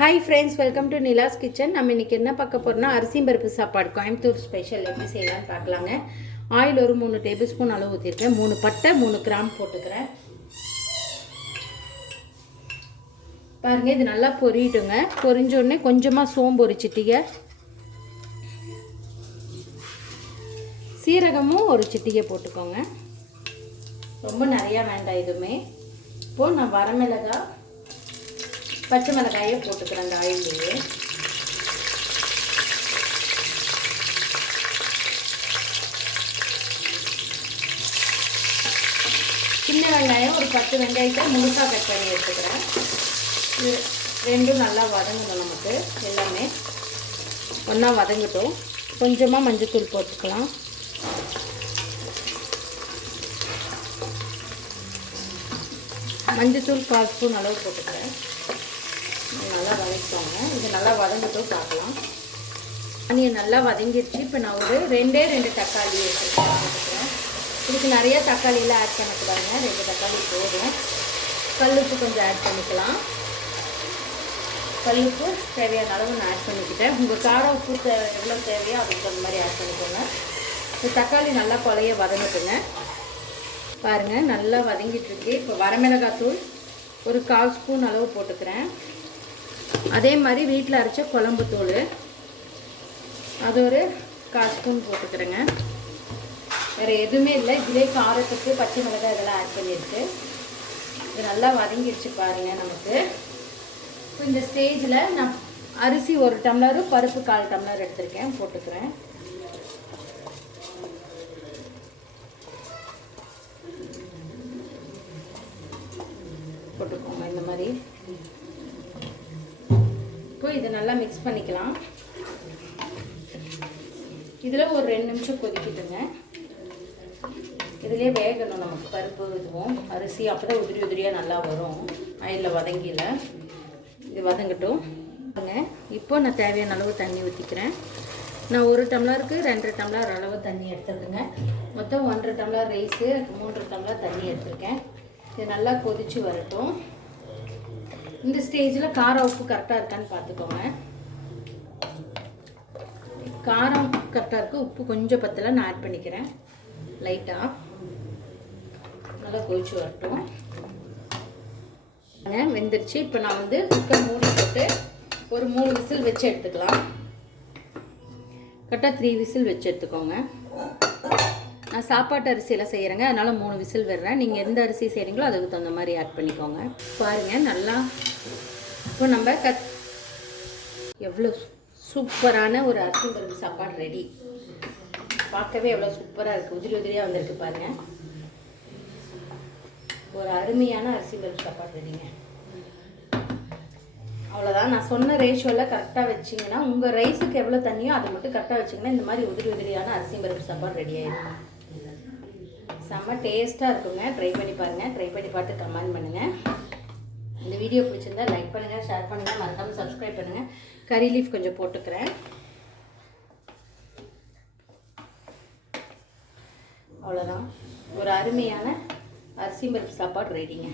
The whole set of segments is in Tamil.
Hi friends, welcome to Nila's kitchen. நம்ம இன்றைக்கி என்ன பார்க்க போகிறோம்னா அரிசியும் பருப்பு சாப்பாடு கோயம்புத்தூர் ஸ்பெஷல் எப்படி செய்யலாம்னு பார்க்கலாங்க. ஆயில் ஒரு 3 டேபிள் ஸ்பூன் அளவு ஊற்றிருக்கேன். 3 பட்டை 3 கிராம் போட்டுக்கிறேன். பாருங்கள், இது நல்லா பொரியிட்டுங்க. பொரிஞ்சோடனே கொஞ்சமாக சோம்பு ஒரு சிட்டிகை, சீரகமும் ஒரு சிட்டிகை போட்டுக்கோங்க. ரொம்ப நிறையா வேண்டாம் எதுவுமே. இப்போது நான் வரமிளகாய் பச்சை மிளகாயை போட்டுக்கிறேன் அந்த ஆயிலே. சின்ன வெங்காயம் ஒரு 10 வெங்காயத்தை முழுசாக கட் பண்ணி எடுத்துக்கிறேன். இது ரெண்டும் நல்லா வதங்கணும். நமக்கு எல்லாமே ஒன்றா வதங்கட்டும். கொஞ்சமாக மஞ்சள்தூள் போட்டுக்கலாம். மஞ்சள்தூள் 1/4 ஸ்பூன் அளவு போட்டுக்கிறேன். நல்லா வதக்கிக்கோங்க. இது நல்லா வதங்கட்டும், பார்க்கலாம். ஆனியன் நல்லா வதங்கிடுச்சு. இப்போ நான் ஒரு 2 தக்காளி போட்டுக்கிறேன். இதுக்கு நிறைய தக்காளியெல்லாம் ஆட் பண்ணக்கூடாதுங்க. 2 தக்காளி போதும். கல்லுப்பு கொஞ்சம் ஆட் பண்ணிக்கலாம். கல்லுப்பு தேவையான அளவு நான் ஆட் பண்ணிக்கிட்டேன். உங்கள் காரம் உப்பு எவ்வளோ தேவையோ அதுக்கு தகுந்த மாதிரி ஆட் பண்ணிக்கோங்க. இந்த தக்காளி நல்லா கொலைய வதங்கட்டுங்க. பாருங்கள், நல்லா வதங்கிட்டுருக்கு. இப்போ வரமிளகாத்தூள் ஒரு 1/4 ஸ்பூன் அளவு போட்டுக்கிறேன். அதே மாதிரி வீட்டில் அரைச்ச குழம்பு தூள் அது ஒரு 1/4 ஸ்பூன் போட்டுக்கிறேங்க. வேறு எதுவுமே இல்லை. இதிலே காரத்துக்கு பச்சை மிளகாய் இதெல்லாம் ஆட் பண்ணியிருக்கு. இது நல்லா வதங்கிடுச்சு பாருங்கள் நமக்கு. இப்போ இந்த ஸ்டேஜில் நான் அரிசி 1 டம்ளரு பருப்பு 1/4 டம்ளர் எடுத்திருக்கேன், போட்டுக்கிறேன். போட்டுக்கோங்க இந்த மாதிரி. இப்போ இதை நல்லா மிக்ஸ் பண்ணிக்கலாம். இதில் ஒரு 2 நிமிஷம் கொதிக்கிட்டுங்க. இதிலே வேகணும் நமக்கு பருப்பு இதுவும் அரிசி. அப்போ தான் உதிரி உதிரியாக நல்லா வரும். ஆயிலில் வதங்கியில் இது வதங்கட்டும். இப்போ நான் தேவையான அளவு தண்ணி ஊற்றிக்கிறேன். நான் 1 டம்ளருக்கு 2 டம்ளர் அளவு தண்ணி எடுத்துருக்கேங்க. மொத்தம் 1 டம்ளர் ரைஸு 3 டம்ளர் தண்ணி எடுத்துருக்கேன். இது நல்லா கொதித்து வரட்டும். இந்த ஸ்டேஜில் காரம் உப்பு கரெக்டாக இருக்கான்னு பார்த்துக்கோங்க. காரம் கரெக்டாக இருக்குது. உப்பு கொஞ்சம் பத்தல நான் ஆட் பண்ணிக்கிறேன் லைட்டாக. நல்லா கொதிச்சு வரட்டும். வெந்துருச்சு. இப்போ நான் குக்கர் மூடி போட்டு ஒரு 3 விசில் வச்சு எடுத்துக்கலாம். கரெக்டாக 3 விசில் வச்சு எடுத்துக்கோங்க. நான் சாப்பாட்டு அரிசியில் செய்கிறேங்க, அதனால் 3 விசில் விடுறேன். நீங்கள் எந்த அரிசி செய்கிறீங்களோ அதுக்கு தகுந்த மாதிரி ஆட் பண்ணிக்கோங்க. பாருங்கள் நல்லா. இப்போ நம்ம எவ்வளோ சூப்பரான ஒரு அரிசி பருப்பு சாப்பாடு ரெடி. பார்க்கவே எவ்வளோ சூப்பராக இருக்குது. உதிரி உதிரியாக வந்திருக்கு பாருங்கள். ஒரு அருமையான அரிசி பருப்பு சாப்பாடு ரெடிங்க. அவ்வளோதான். நான் சொன்ன ரேஷியோவில் கரெக்டாக வச்சிங்கன்னா, உங்கள் ரைஸுக்கு எவ்வளோ தண்ணியோ அதை மட்டும் கரெக்டாக வச்சிங்கன்னா இந்த மாதிரி உதிரி உதிரியான அரிசி பருப்பு சாப்பாடு ரெடி ஆகிடும். செம்ம டேஸ்ட்டாக இருக்குங்க. ட்ரை பண்ணி பாருங்கள். ட்ரை பண்ணி பார்த்து கமெண்ட் பண்ணுங்கள். இந்த வீடியோ பிடிச்சிருந்தா லைக் பண்ணுங்கள், ஷேர் பண்ணுங்கள், மறக்காமல் சப்ஸ்கிரைப் பண்ணுங்கள். கறி லீஃப் கொஞ்சம் போட்டுக்கிறேன். அவ்வளோதான். ஒரு அருமையான அரிசி பருப்பு சாப்பாடு ரெடிங்க.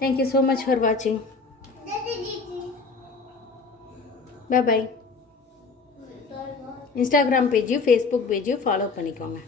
தேங்க்யூ ஸோ மச் ஃபார் வாட்சிங். பை. இன்ஸ்டாகிராம் பேஜையும் ஃபேஸ்புக் பேஜையும் ஃபாலோ பண்ணிக்கோங்க.